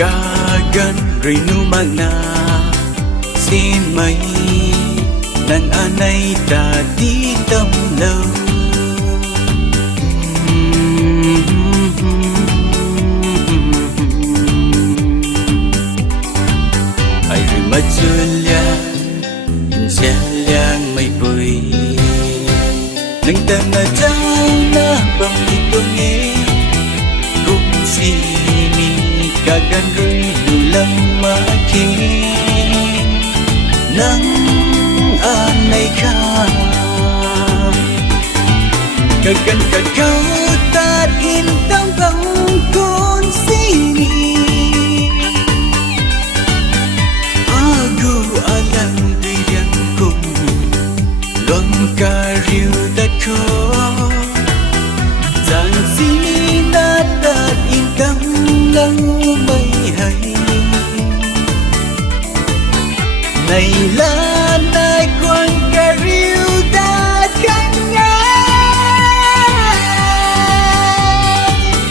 Cả gần rồi nu mang na xin mày nàng anh ấy ta đi tâm lâu ai rồi mất chưa liang sẽ liang mây bụi nâng tâm là trắng na bằng đi tôi nghe cũng gì cả gan rồi đủ lắm mà khi nắng an này khá cả gan cả câu ta in tâm bằng con gì agu alam đi đang cùng loan cả riu đất khó giang gì đã in tâm lâu mây hay này là nơi quan cả riu ta cánh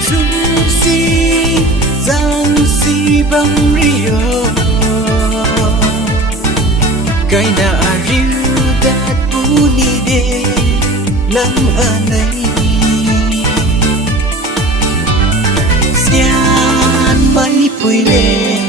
dung si giang si băng rio cái na riu đã puni de nắng anay sian mai pui le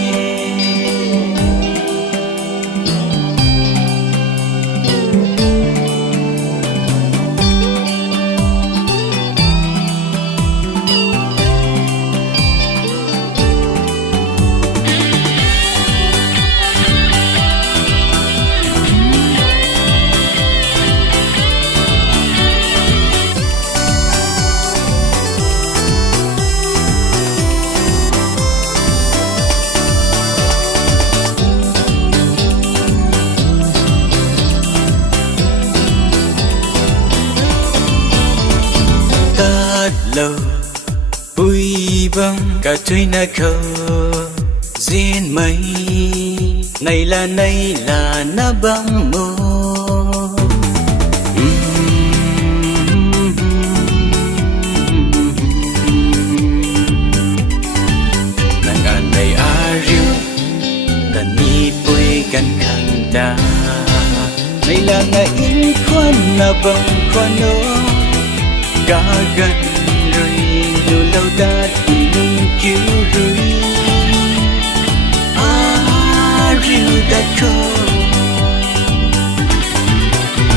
lâu bụi băng cả trời na khâu riêng mây này là na băng mô nàng an này riu ta ni bụiกันkhang ta này là na in khoan na băng khoan nó cả gần rồi dù lâu ta thì nung chiếu rơi riu đã khô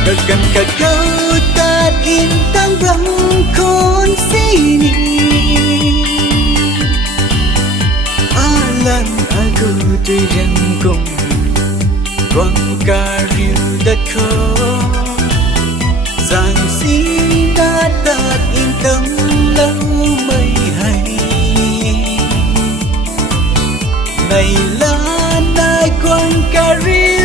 cả gần cả câu ta in tăng bằng con gì nì lần aku tôi rằng cùng vang cả riu đã khô giang xin đã đạt in tâm lâu mây hay này là nơi quan cả riu